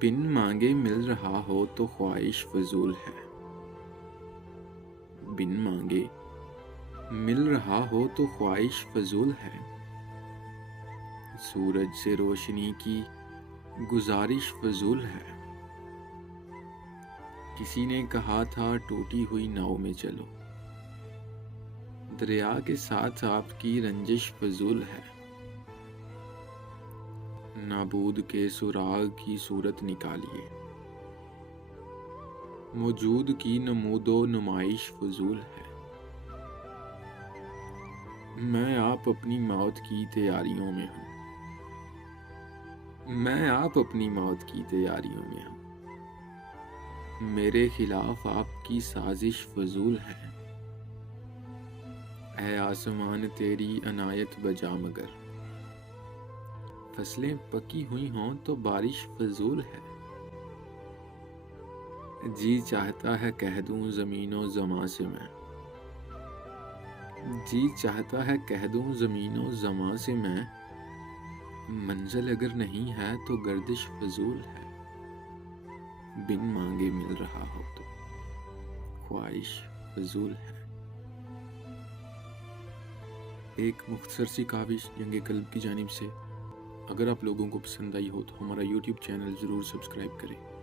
بن مانگے مل رہا ہو تو خواہش فضول ہے۔ بن مانگے مل رہا ہو تو خواہش فضول ہے۔ سورج سے روشنی کی گزارش فضول ہے۔ کسی نے کہا تھا ٹوٹی ہوئی ناؤ میں چلو، دریا کے ساتھ آپ کی رنجش فضول ہے۔ نابود کے سراغ کی صورت نکالیے، موجود کی نمود و نمائش فضول ہے۔ میں آپ اپنی موت کی تیاریوں میں ہوں، میں آپ اپنی موت کی تیاریوں میں ہوں۔ میرے خلاف آپ کی سازش فضول ہے۔ اے آسمان تیری عنایت بجا مگر، فصلیں پکی ہوئی ہوں تو بارش فضول ہے۔ جی چاہتا ہے کہہ دوں زمین و زماں سے میں، جی چاہتا ہے کہہ دوں زمین و زماں سے میں، منزل اگر نہیں ہے تو گردش فضول ہے۔ بن مانگے مل رہا ہو تو خواہش فضول ہے۔ ایک مختصر سی کاوش جنگ قلب کی جانب سے۔ اگر آپ لوگوں کو پسند آئی ہو تو ہمارا یوٹیوب چینل ضرور سبسکرائب کریں۔